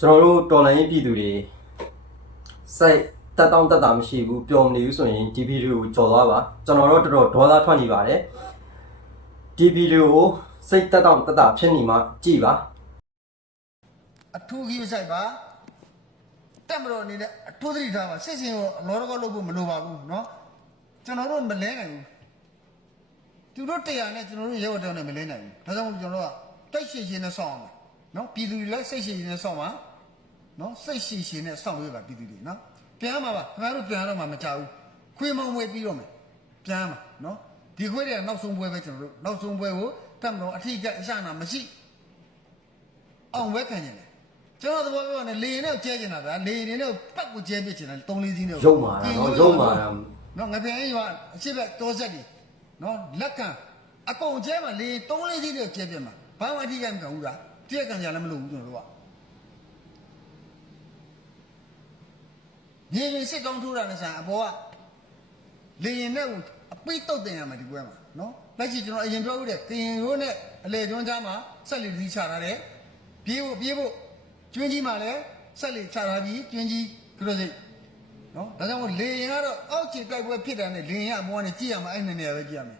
ကျွန်တော်တို့တော်လိုင်းပြည်သူတွေစိုက်တက်တောင့်တက်တာမရှိဘူးပျော်မနေဘူးဆိုရင်ဒီဗီဒီယိုကိုကြော်သွားပါကျွန်တော်တို့တော်တော်ဒေါသထွက်နေပါတယ်ဒီဗီဒီယိုကိုစိတ်တက်တောင့်တက်တာဖြစ်နေမှကြည့်ပါအထူးကြီးဆိုင်ပါတက်မတော်အနေနဲ့အထူးသတိထားပါစစ်စင်ကိုလောတော့လုပ်ဖို့မလိုပါဘူးเนาะကျွန်တော်တို့မလဲနိုင်ဘူးသူတို့တရားနဲ့ကျွန်တော်တို့ရဲဝတ်တောင်းနဲ့မလဲနိုင်ဘူးဒါကြောင့်ကျွန်တော်တို့ကတိတ်ရှိရှိနဲ့ဆောင်းအောင်เนาะပြည်သူတွေလည်းစိတ်ရှိရှိနဲ့ဆောင်းပါเนาะစိတ်ရှိရှိနဲ့ဆောင်းရွေးပါပြည်သူတွေเนาะပြန်မှာပါခင်ဗျားတို့ပြန်တော့မှမကြောက်ဘူးခွေးမောင်းဝဲပြီးတော့မယ်ပြန်မှာเนาะဒီခွေးတွေကနောက်ဆုံးပွဲပဲကျွန်တော်တို့နောက်ဆုံးပွဲကိုတက်မတော်အထီးကအရှာနာမရှိအောင်ဝဲခံနေတယ်ကျွန်တော်သဘောပြောနေလေရင်နဲ့ကျဲကျင်တာဗျာလေရင်နဲ့ပတ်ကိုကျဲပြစ်ချင်တယ်3-4စီးနဲ့ရုံမာတာเนาะရုံမာတာနော်ငါပြန်ရွာအရှိဘက်တောဆက်ကြီးနော်လက်ကန်အကုန်ကျဲမှာလေ3-4စီးနဲ့ကျဲပြစ်မှာဘာမှအထီးကမကန်ဘူးလားတည့်ကန်ကြလည်းမလုပ်ဘူးကျွန်တော်တို့ကမြေပြင်စစ်ကောင်းထိုးတာနဲ့ဆိုင်အပေါ်ကလေရင်နဲ့အပိတ်တုတ်တင်ရမှာဒီပွဲမှာနော်လက်ရှိကျွန်တော်အရင်ပြောဦးတဲ့ကရင်ရိုးနဲ့အလေကျွန်းကြားမှာဆက်လီသီးချထားတယ်ပြေးဖို့ကျွင်းကြီးမှာလည်းဆက်လီချထားပြီးကျွင်းကြီးကလို့စိနော်ဒါကြောင့်မို့လေရင်ကတော့အောက်ခြေတိုက်ပွဲဖြစ်တယ်နဲ့လေရင်ကအပေါ်ကနေကြည့်ရမှာအဲ့နေနေပဲကြည့်ရမယ်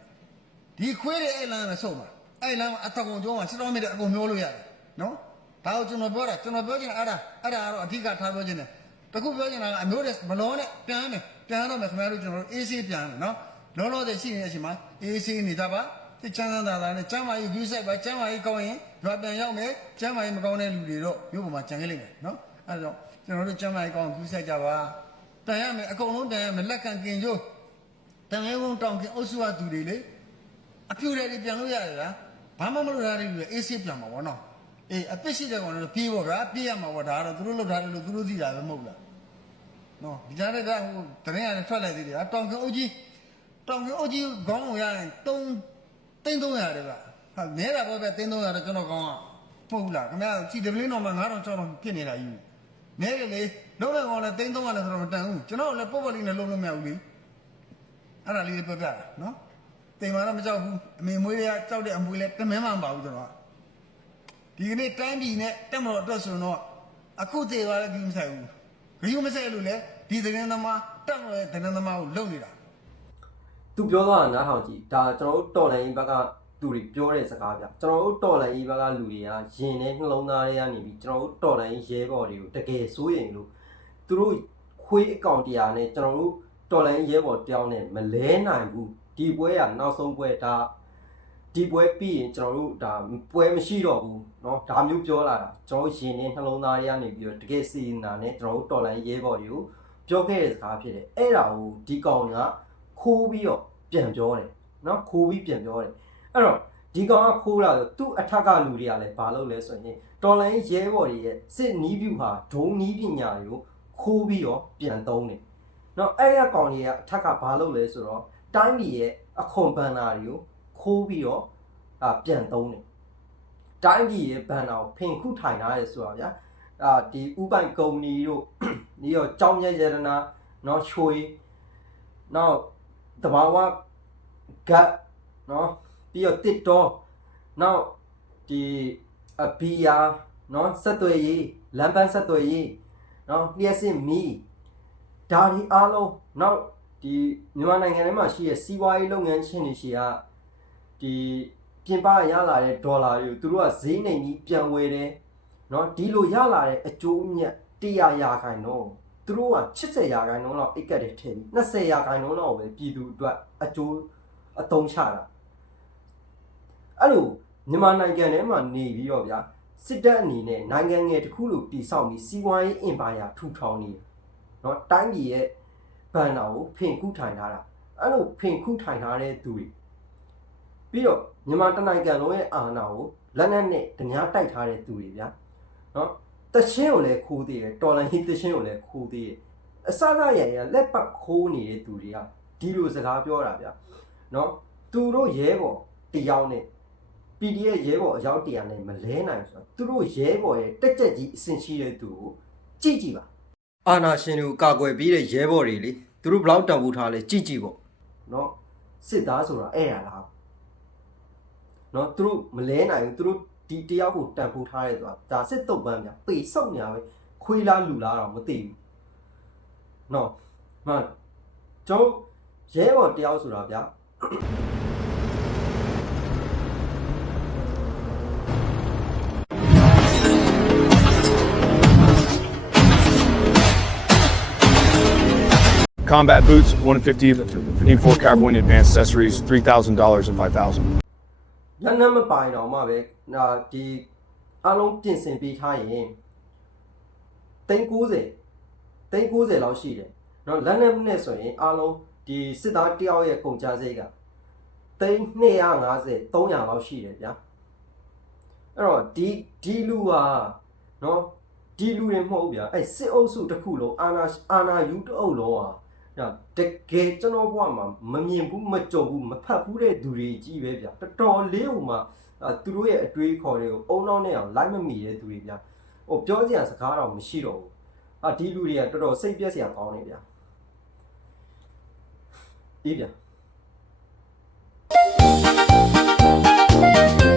ဒီခွေးတွေအဲ့လမ်းနဲ့ဆုတ်မှာအဲ့လမ်းမှာအထက်ကုန်းကျောင်းမှာစစ်တော်မြစ်တဲ့အကုန်မျောလို့ရတယ်နော်ဒါကိုကျွန်တော်ပြောချင်တာအဲ့ဒါကတော့အဓိကထားပြောချင်တယ်တခုပြောချင်တာကအမျိုးတွေမလုံးနဲ့ပြန်တော့မယ်ခင်ဗျားတို့ကျွန်တော်တို့အေးဆေးပြန်မယ်နော်လုံးလုံးတဲ့ရှိနေတဲ့အချိန်မှာအေးဆေးနေကြပါစစ်ချမ်းသာနဲ့ကျမ်းမာရေး view site ပါကျမ်းမာရေးကောင်းရင်ရွာပြန်ရောက်မယ်ကျမ်းမာရေးမကောင်းတဲ့လူတွေတော့မြို့ပေါ်မှာကြံခဲ့လိမ့်မယ်နော်အဲ့ဒါကြောင့်ကျွန်တော်တို့ကျမ်းမာရေးကောင်း view site ကြပါပြန်ရမယ်အကုန်လုံးပြန်ရမယ်လက်ခံกินကြိုးတန်ငယ်ကုန်တောင်ကအုပ်စုကသူတွေလေအဖြူတွေပြန်လို့ရတယ်လားဘာမှမလုပ်ထားတဲ့လူတွေအေးဆေးပြန်မှာပေါ့နော်အေးအပစ်ရှိတဲ့ကောင်တွေပြေးပေါ့ဗျာပြေးရမှာပေါ့ဒါကတော့သူတို့လုပ်ထားတယ်လို့သူတို့သိတာပဲမဟုတ်လားနော်ဒီကြားထဲကဟိုတရင်ရတယ်ထွက်လိုက်သေးတယ်တောင်ကအိုကြီးခေါင်းကိုရရင်300တဲ့ဗျဟာနဲတာပေါ့ဗျ300တဲ့ကျွန်တော်ကောင်းอ่ะပုတ်လားခင်ဗျာစီဒဗလင်းတော်မှာ9000-6000ဖြစ်နေတာယူနဲတယ်လေလုံးဝကောင်းလဲ300လဲဆိုတော့မတန်ဘူးကျွန်တော်လည်းပုတ်ပုတ်လေးနဲ့လုံးလို့မရဘူးလေအဲ့ဒါလေးပြောပြတာနော်တိမ်မာတော့မကြောက်ဘူးအမေမွေးတွေကကြောက်တဲ့အမွေးလဲတမင်းမှမပါဘူးကျွန်တော်ဒီကနေ့တိုင်းပြည်နဲ့တက်မတော်အတွက်ဆိုတော့အခုသေးသွားလဲဒီမဆိုင်ဘူးဂရုမဆိုင်လို့လေဒီသတင်းသမားတက်မတော်ရဲ့သတင်းသမားကိုလုံနေတာသူပြောသွားတာနားထောင်ကြည့်ဒါကျွန်တော်တို့တော်လိုင်းဘက်ကသူတွေပြောတဲ့စကားပြကျွန်တော်တို့တော်လိုင်းဘက်ကလူတွေကရင်နဲ့နှလုံးသားတွေကနေပြီးကျွန်တော်တို့တော်လိုင်းရဲဘော်တွေကိုတကယ်စိုးရင်လို့သူတို့ခွေးအကောင့်တရားနဲ့ကျွန်တော်တို့တော်လိုင်းရဲဘော်တယောက်နဲ့မလဲနိုင်ဘူးဒီပွဲကနောက်ဆုံးပွဲဒါဒီပွဲပြီးရင်ကျွန်တော်တို့ဒါပွဲမရှိတော့ဘူးเนาะဒါမျိုးပြောလာတာကျွန်တော်ရင်နဲ့နှလုံးသားတွေကနေပြီးတော့တကယ်စီနာနဲ့ကျွန်တော်တို့တော်လိုင်းရဲဘော်တွေကိုပြောခဲ့တဲ့စကားဖြစ်တယ်အဲ့ဒါကိုဒီကောင်ကခိုးပြီးတော့ပြန်ပြောတယ်เนาะခိုးပြီးပြန်ပြောတယ်အဲ့တော့ဒီကောင်ကခိုးလာဆိုသူ့အထက်ကလူတွေကလည်းဘာလုပ်လဲဆိုရင်တော်လိုင်းရဲဘော်တွေရဲ့စစ်နီးဗျူဟာဒုံနီးပညာတွေကိုခိုးပြီးတော့ပြန်သုံးတယ်เนาะအဲ့ရကောင်တွေကအထက်ကဘာလုပ်လဲဆိုတော့တိုင်းပြည်ရဲ့အခွန်ဘဏ္ဍာတွေကိုခိုးပြီးတော့ပြန်သုံးတယ်တိုင်းပြည်ရဲ့ဘဏ္ဍာကိုဖင်ခုထိုင်ထားရဲဆိုတာဗျာဒီဥပိုင်ကုမ္ပဏီတို့ဒီတော့ကြောင်းမြတ်ရတနာเนาะချွေနောက်တဘာဝဂတ်เนาะပြီးတော့တစ်တော့နောက်ဒီအဘီယာเนาะဆက်သွယ်ရေးလမ်းပန်းဆက်သွယ်ရေးเนาะလျှက်စစ်မီဒါဒီအားလုံးနောက်ဒီမြန်မာနိုင်ငံထဲမှာရှိတဲ့စီးပွားရေးလုပ်ငန်းရှင်တွေရှိကဒီပြင်ပရလာတဲ့ဒေါ်လာတွေကိုသူတို့ကဈေးနှိမ်ပြီးပြန်ဝယ်တယ်เนาะဒီလိုရလာတဲ့အကျိုးအမြတ်100%သူတို့က80%လောက်အိတ်ကတ်တွေထည့်ပြီး20%လောက်ပဲပြည်သူအတွက်အကျိုးအသုံးချတာအဲ့လိုမြန်မာနိုင်ငံထဲမှာနေပြီးတော့ဗျာစစ်တပ်အနေနဲ့နိုင်ငံငယ်တစ်ခုလိုတည်ဆောက်ပြီးစီးပွားရေးအင်ပါယာထူထောင်နေเนาะတိုင်းပြည်ရဲ့ဘဏ္ဍာကိုဖင်ခုထိုင်ထားတာအဲ့လိုဖင်ခုထိုင်ထားတဲ့သူတွေပြီးတော့မြန်မာတနိုင်ငံလုံးရဲ့အာဏာကိုလက်နက်နဲ့ဓမြတိုက်ထားတဲ့သူတွေဗျာเนาะတချင်းကိုလည်းခိုးသေးတယ်တော်လန်ဟီတချင်းကိုလည်းခိုးသေးတယ်အစစရရလက်ပတ်ခိုးနေတဲ့သူတွေကဒီလိုစကားပြောတာဗျာเนาะသူတို့ရဲဘော်တယောက်နဲ့ PDF ရဲဘော်အယောက်100နဲ့မလဲနိုင်ဆိုတော့သူတို့ရဲဘော်ရဲ့တက်ကြက်ကြီးအဆင့်ရှိတဲ့သူကိုကြည့်ပါအာနာရှင်တွေကိုကာကွယ်ပြီးတဲ့ရဲဘော်တွေလေသူတို့ဘလောက်တောင်ဖို့ထားလဲကြည့်ပေါ့เนาะစစ်သားဆိုတာအဲ့ရလားเนาะသူတို့မလဲနိုင်ဘူးသူတို့ ဒီတယောက်ကိုတန်ဖိုးထားရဲဆိုတာဒါစစ်တုပ်ပန်းဗျပေစောက်ညာပဲခွေးလားလူလားတော့မသိဘူးနော်မှကျွန်တော်ရဲဘော်တယောက်ဆိုတာဗျ Combat boots, 150. M4 carbine advanced accessories, $3,000 and $5,000. လက်နက်မပိုင်တော့မှပဲဒီအားလုံးပြင်ဆင်ပေးထားရင်390လောက်ရှိတယ်နော်လက်နက်နဲ့ဆိုရင်အားလုံးဒီစစ်သားတယောက်ရဲ့ကုန်ကြစိတ်က250 300လောက်ရှိတယ်ဗျာအဲ့တော့ဒီလူဟာနော်ဒီလူတွေမဟုတ်ဗျာအဲ့စစ်အုပ်စုတစ်ခုလုံးအာနာယူတအုပ်လုံးဟာတကယ်ကျွန်တော်ဘဝမှာမမြင်ဘူးမကြုံဘူးမဖတ်ဘူးတဲ့သူတွေကြီးပဲဗျာတော်တော်လေးဟိုမှာသူတို့ရဲ့အတွေးခေါ်တွေကိုအုံနောက်နဲ့အောင်လိုက်မမီတဲ့သူတွေဗျာဟိုပြောစရာစကားတော့မရှိတော့ဘူးဒီလူတွေကတော်တော်စိတ်ပြက်စရာကောင်းနေဗျာအေးဗျာ Thank you.